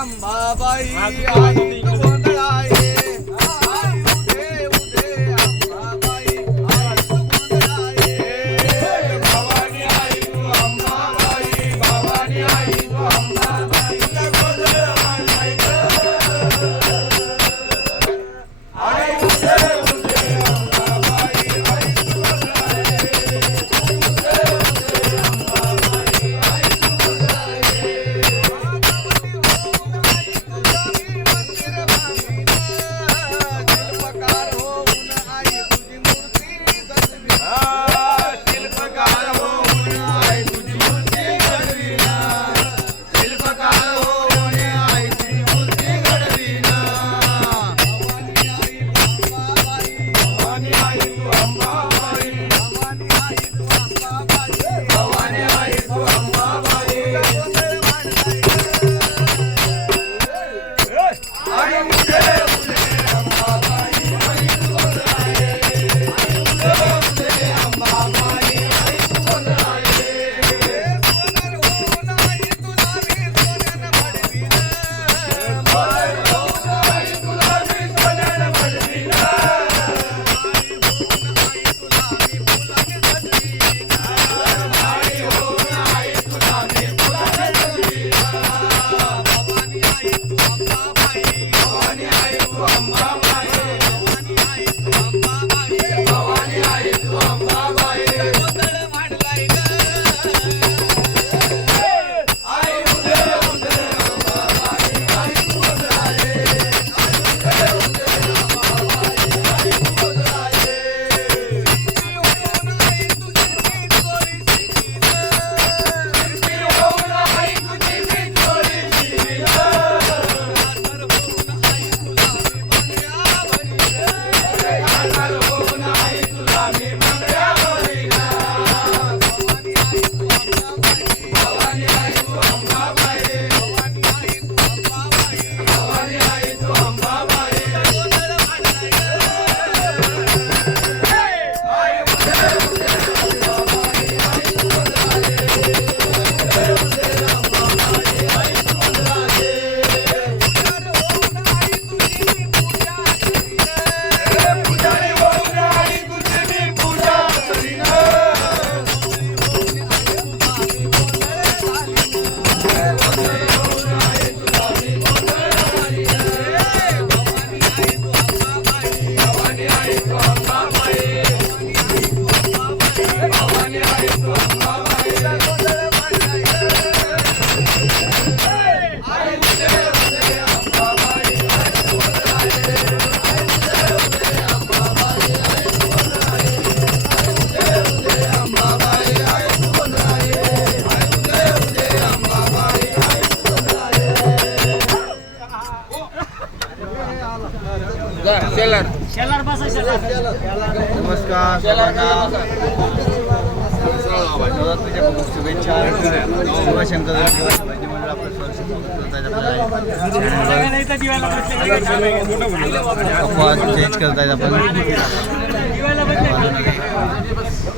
Bye bye. Bhavani आई भवानी आई शेलर. शेलर नमस्कार नवरात्रीच्या खूप शुभेच्छा. शिवशंकर आपण.